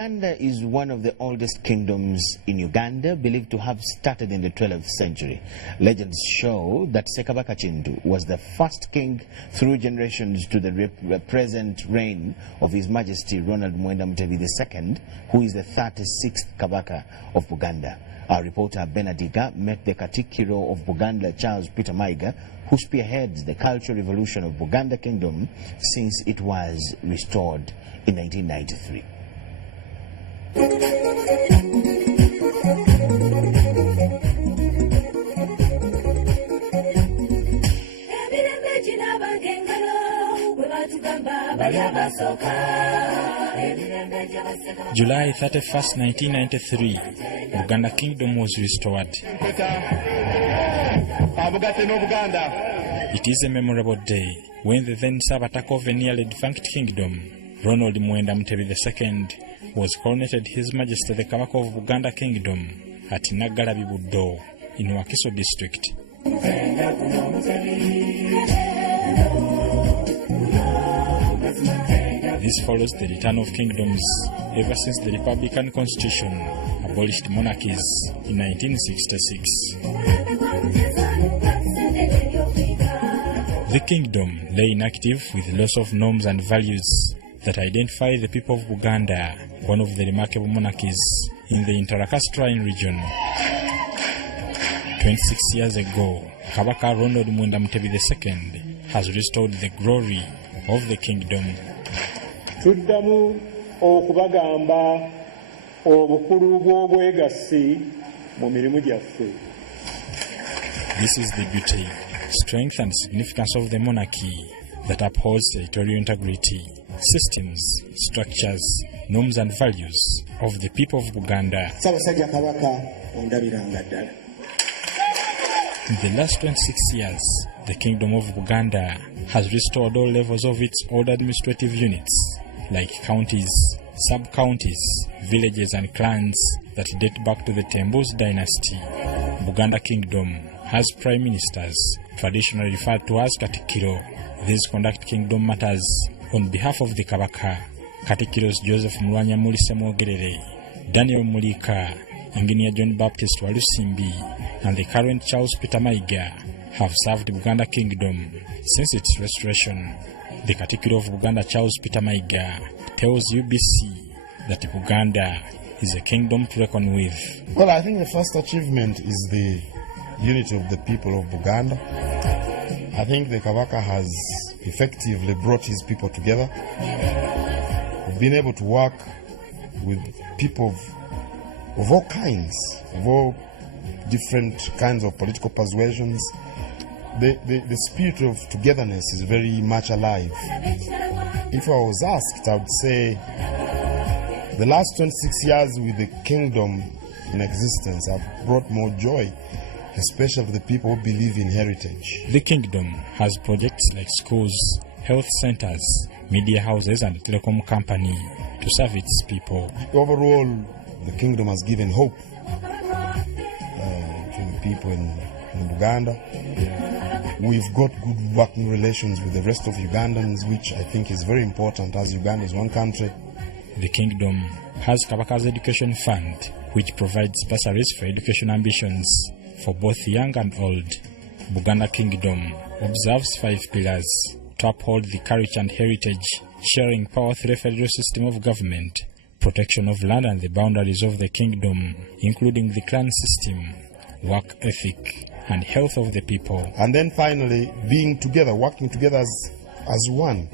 Buganda is one of the oldest kingdoms in Uganda, believed to have started in the 12th century. Legends show that Ssekabaka Kintu was the first king through generations to the present reign of His Majesty Ronald Mwenda Mutebi II, who is the 36th Kabaka of Buganda. Our reporter Bernard Yiga met the Katikiro of Buganda, Charles Peter Yiga, who spearheads the cultural revolution of Buganda Kingdom since it was restored in 1993. July 31st, 1993, Buganda Kingdom was restored. It is a memorable day when the then Sabatako of a nearly defunct kingdom, Ronald Mwenda Mutebi II, was coronated His Majesty the Kabaka of Buganda Kingdom at Nagalabi Buddo in Wakiso district. This follows the return of kingdoms ever since the Republican Constitution abolished monarchies in 1966. The kingdom lay inactive with loss of norms and values that identify the people of Buganda, one of the remarkable monarchies in the Interlacustrine region. 26 years ago, Kabaka Ronald Mwenda Mutebi II has restored the glory of the kingdom. Tuddamu okubagamba obukulu bw'obwegassi mu mirimu gyaffe. This is the beauty, strength and significance of the monarchy that upholds territorial integrity, systems, structures, norms and values of the people of Buganda. In the last 26 years, the Kingdom of Buganda has restored all levels of its old administrative units, like counties, sub-counties, villages and clans that date back to the Tembus dynasty. Buganda Kingdom has prime ministers, traditionally referred to as Katikiro. These conduct kingdom matters on behalf of the Kabaka. Katikiros Joseph Mulwanya Mulise Mwogerere, Daniel Mulika, Engineer John Baptist Walusimbi, and the current Charles Peter Yiga have served Buganda Kingdom since its restoration. The Katikiro of Buganda, Charles Peter Yiga, tells UBC that Buganda is a kingdom to reckon with. Well, I think the first achievement is the unity of the people of Buganda. I think the Kabaka has effectively brought his people together. We've been able to work with people of all kinds, of all different kinds of political persuasions. The spirit of togetherness is very much alive. If I was asked, I would say the last 26 years with the kingdom in existence have brought more joy, especially for the people who believe in heritage. The kingdom has projects like schools, health centers, media houses and a telecom company to serve its people. Overall, the kingdom has given hope to the people in Buganda. We've got good working relations with the rest of Ugandans, which I think is very important, as Uganda is one country. The kingdom has Kabaka's Education Fund, which provides bursaries for education ambitions for both young and old. Buganda Kingdom observes 5 pillars to uphold the courage and heritage, sharing power through a federal system of government, protection of land and the boundaries of the kingdom, including the clan system, work ethic, and health of the people. And then finally, being together, working together as one,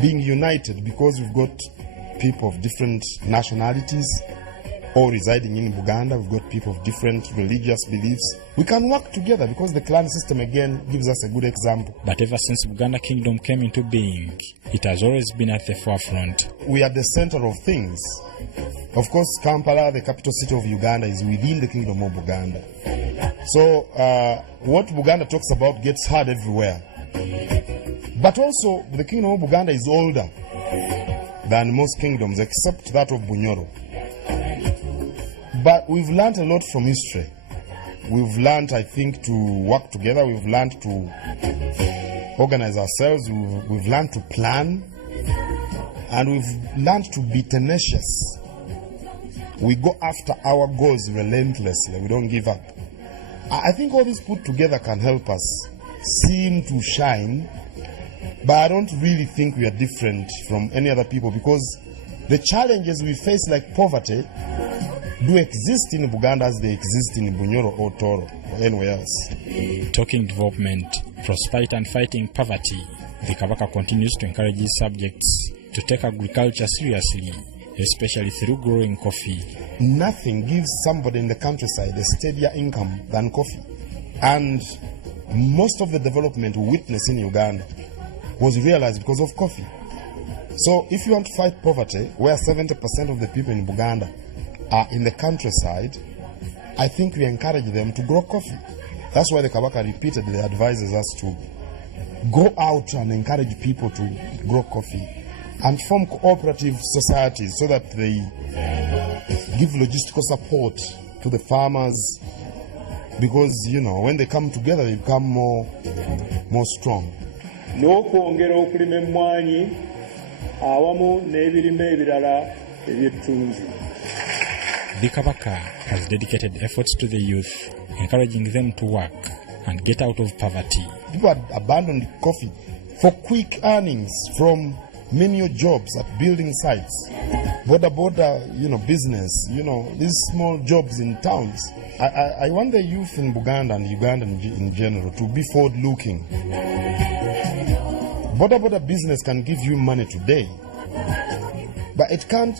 being united, because we've got people of different nationalities all residing in Buganda. We've got people of different religious beliefs. We can work together because the clan system again gives us a good example. But ever since Buganda Kingdom came into being, it has always been at the forefront. We are the center of things. Of course, Kampala, the capital city of Uganda, is within the Kingdom of Buganda. So what Buganda talks about gets heard everywhere. But also, the Kingdom of Buganda is older than most kingdoms, except that of Bunyoro. But we've learned a lot from history. We've learned, I think, to work together. We've learned to organize ourselves. We've learned to plan. And we've learned to be tenacious We go after our goals relentlessly. We don't give up. I think all this put together can help us seem to shine, but I don't really think we are different from any other people, because the challenges we face, like poverty, do exist in Buganda as they exist in Bunyoro or Toro or anywhere else. Talking development, prosperity and fighting poverty, the Kabaka continues to encourage these subjects to take agriculture seriously, especially through growing coffee. Nothing gives somebody in the countryside a steadier income than coffee. And most of the development we witness in Uganda was realized because of coffee. So if you want to fight poverty, where 70% of the people in Buganda are in the countryside, I think we encourage them to grow coffee. That's why the Kabaka repeatedly advises us to go out and encourage people to grow coffee and form cooperative societies so that they give logistical support to the farmers, because, you know, when they come together, they become more strong. N'okwongera okulima emmwanyi awamu n'ebirime ebirala eby'ettunzi. The Kabaka has dedicated efforts to the youth, encouraging them to work and get out of poverty. People had abandoned coffee for quick earnings from menial jobs at building sites, border, business, these small jobs in towns. I want the youth in Buganda and Uganda in general to be forward-looking. Border business can give you money today, but it can't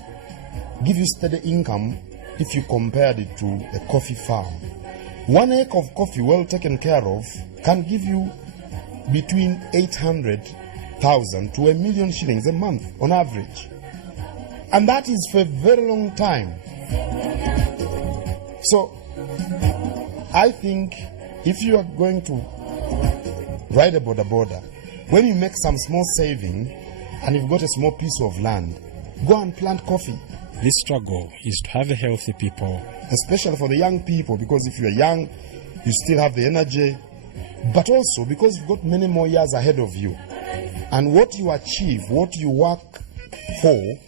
give you steady income if you compared it to a coffee farm. 1 acre of coffee well taken care of can give you between 800,000 to 1 million shillings a month on average. And that is for a very long time. So I think if you are going to ride a border, when you make some small saving and you've got a small piece of land, go and plant coffee. This struggle is to have a healthy people. Especially for the young people, because if you're young, you still have the energy, but also because you've got many more years ahead of you. And what you achieve, what you work for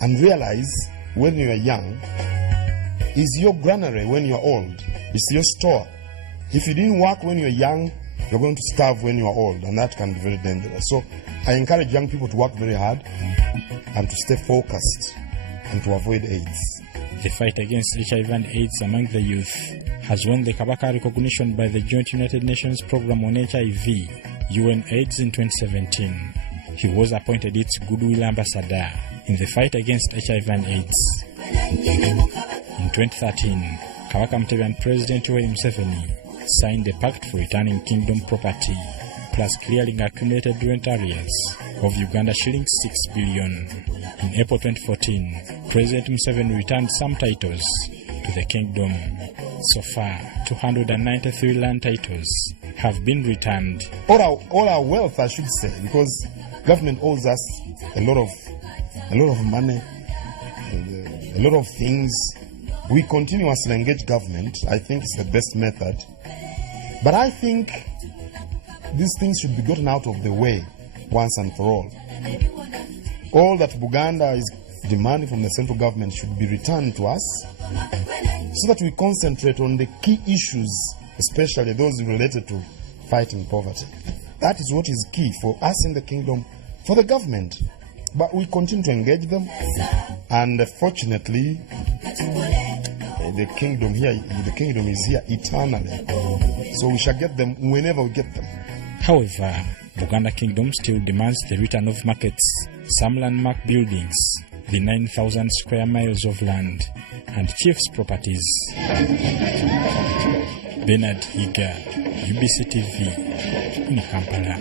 and realize when you are young is your granary when you're old. It's your store. If you didn't work when you're young, you're going to starve when you're old, and that can be very dangerous. So I encourage young people to work very hard and to stay focused and to avoid AIDS. The fight against HIV and AIDS among the youth has won the Kabaka recognition by the Joint United Nations Programme on HIV, UN-AIDS, in 2017. He was appointed its Goodwill Ambassador in the fight against HIV and AIDS. In 2013, Kabaka Mtebian President Yoweri Museveni signed a pact for returning kingdom property, plus clearing accumulated rent arrears of Uganda shillings 6 billion. In April 2014, President Museveni returned some titles to the kingdom. So far, 293 land titles have been returned. All our wealth, I should say, because government owes us a lot of money, a lot of things. We continuously engage government. I think it's the best method. But I think these things should be gotten out of the way once and for all. All that Buganda is demanding from the central government should be returned to us so that we concentrate on the key issues, especially those related to fighting poverty. That is what is key for us in the kingdom, for the government. But we continue to engage them, and fortunately, the kingdom is here eternally. So we shall get them whenever we get them. However, Buganda Kingdom still demands the return of markets, some landmark buildings, the 9,000 square miles of land, and chiefs' properties. Bernard Yiga, UBC TV, in Kampala.